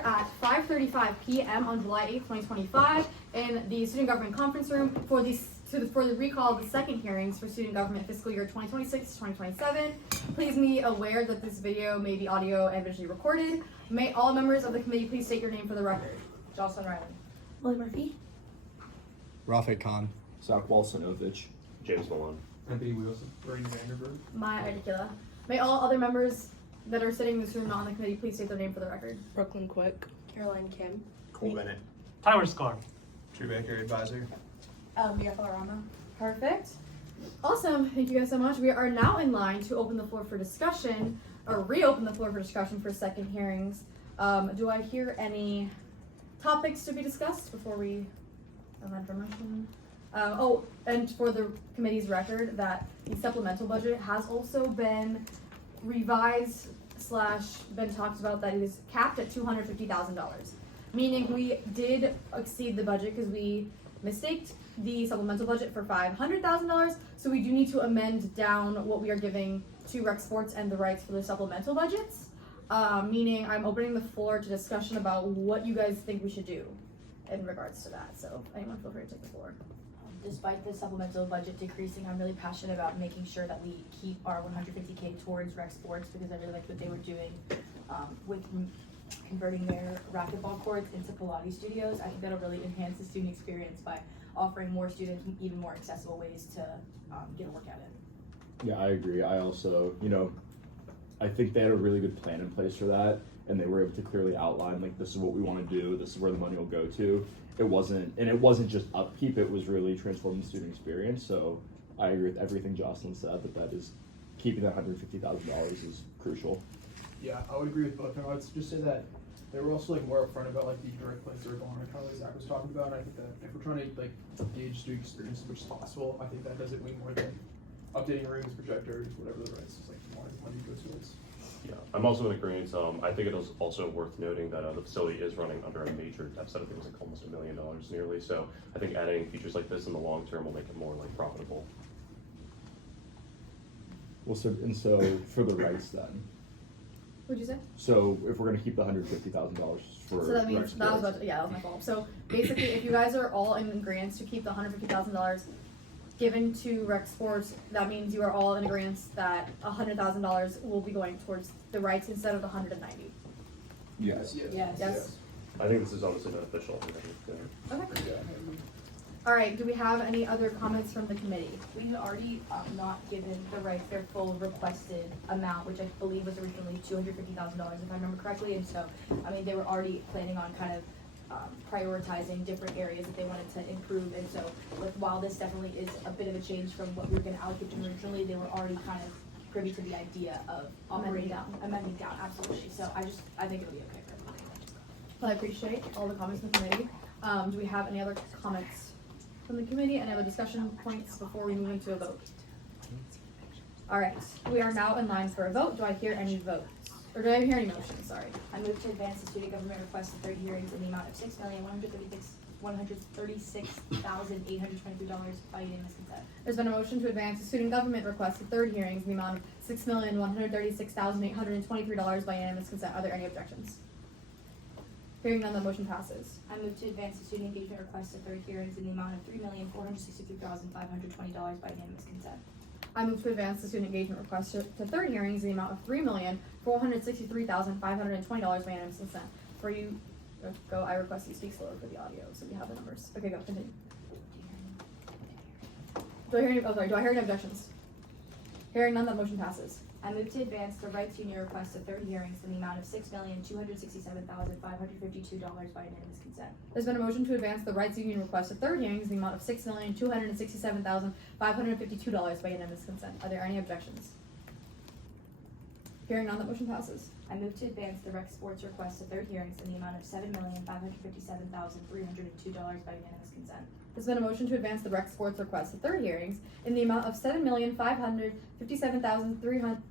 here at 5:35 p.m. on July 8th, 2025 in the Student Government Conference Room for the recall of the second hearings for Student Government fiscal year 2026-2027. Please be aware that this video may be audio and visually recorded. May all members of the committee please state your name for the record. Jocelyn Riley. William Murphy. Rafet Khan. Zach Walsonovich. James Malone. Anthony Wilson. Brady Vanderberg. Maya Edicula. May all other members that are sitting in this room not on the committee please state their name for the record. Brooklyn Quick. Caroline Kim. Cole Bennett. Tyler Sklar. True Baker Advisor. Mia Falarama. Perfect. Awesome. Thank you guys so much. We are now in line to open the floor for discussion, or reopen the floor for discussion for second hearings. Do I hear any topics to be discussed before we amend for motion? And for the committee's record, that the supplemental budget has also been revised / been talked about, that it is capped at $250,000. Meaning we did exceed the budget because we mistaked the supplemental budget for $500,000. So we do need to amend down what we are giving to RecSports and the Reitz for the supplemental budgets. Meaning I'm opening the floor to discussion about what you guys think we should do in regards to that. So anyone feel free to take the floor. Despite the supplemental budget decreasing, I'm really passionate about making sure that we keep our $150K towards RecSports, because I really liked what they were doing with converting their racquetball courts into Pilates studios. I think that'll really enhance the student experience by offering more students even more accessible ways to get a workout in. Yeah, I agree. I also, I think they had a really good plan in place for that, and they were able to clearly outline, like, this is what we want to do, this is where the money will go to. It wasn't just upkeep, it was really transforming the student experience. So I agree with everything Jocelyn said, that is, keeping that $150,000 is crucial. Yeah, I would agree with both. And I would just say that they were also more upfront about the direct plays that are going on, kind of like Zach was talking about. And I think that if we're trying to gauge student experience as much as possible, I think that does it way more than updating rooms, projectors, whatever the rest is more money goes towards. Yeah, I'm also in agreement. I think it is also worth noting that the facility is running under a major deficit. I think it was almost $1 million nearly. So I think adding features like this in the long term will make it more profitable. Well, so for the rights then. What'd you say? So if we're gonna keep the $150,000 for. So that means RecSports, that was my fault. So basically, if you guys are all in agreement to keep the $150,000 given to RecSports, that means you are all in agreement that $100,000 will be going towards the rights instead of the $190,000. Yes. Yes. I think this is honestly beneficial. Okay. All right. Do we have any other comments from the committee? We had already not given the Reitz their full requested amount, which I believe was originally $250,000, if I remember correctly. And so, they were already planning on kind of prioritizing different areas that they wanted to improve. And so while this definitely is a bit of a change from what we were going to allocate to them originally, they were already kind of privy to the idea of amending down, absolutely. So I think it'll be okay for everybody. Well, I appreciate all the comments from the committee. Do we have any other comments from the committee? Any other discussion points before we move into a vote? All right, we are now in line for a vote. Do I hear any votes? Or do I hear any motions? Sorry. I move to advance the student government request to third hearings in the amount of $6,136,823 by unanimous consent. There's been a motion to advance the student government request to third hearings in the amount of $6,136,823 by unanimous consent. Are there any objections? Hearing none, the motion passes. I move to advance the student engagement request to third hearings in the amount of $3,463,520 by unanimous consent. I move to advance the student engagement request to third hearings in the amount of $3,463,520 by unanimous consent. For you, go. I request you speak slower for the audio so we have the numbers. Okay, go. Continue. Do I hear any objections? Hearing none, that motion passes. I move to advance the Reitz Union request to third hearings in the amount of $6,267,552 by unanimous consent. There's been a motion to advance the Reitz Union request to third hearings in the amount of $6,267,552 by unanimous consent. Are there any objections? Hearing none, that motion passes. I move to advance the RecSports request to third hearings in the amount of $7,557,302 by unanimous consent. There's been a motion to advance the RecSports request to third hearings in the amount of $7,557,302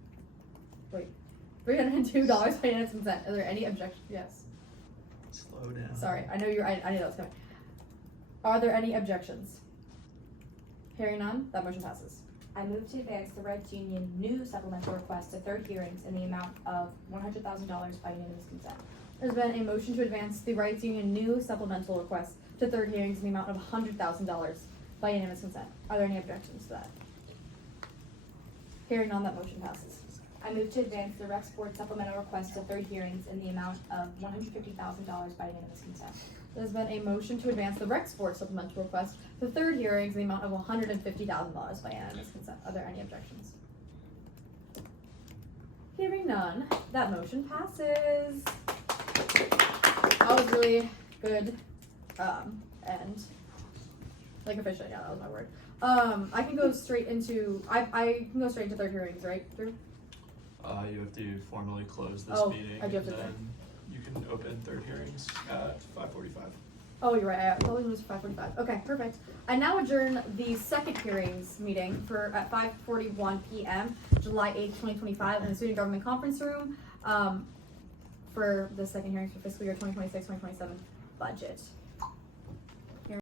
by unanimous consent. Are there any objections? Yes. Slow down. Sorry, I knew that was coming. Are there any objections? Hearing none, that motion passes. I move to advance the Reitz Union new supplemental request to third hearings in the amount of $100,000 by unanimous consent. There's been a motion to advance the Reitz Union new supplemental request to third hearings in the amount of $100,000 by unanimous consent. Are there any objections to that? Hearing none, that motion passes. I move to advance the RecSports supplemental request to third hearings in the amount of $150,000 by unanimous consent. There's been a motion to advance the RecSports supplemental request to third hearings in the amount of $150,000 by unanimous consent. Are there any objections? Hearing none, that motion passes. That was really good, and like officially, yeah, that was my word. I can go straight into, I can go straight into third hearings, right, Drew? You have to formally close this Oh, meeting, I do have and to then you can open third hearings at 5:45. Oh, you're right, I thought it was 5:45. Okay, perfect. I now adjourn the second hearings meeting at 5:41 p.m., July 8th, 2025, in the Student Government Conference Room, for the second hearings for fiscal year 2026-2027 budget.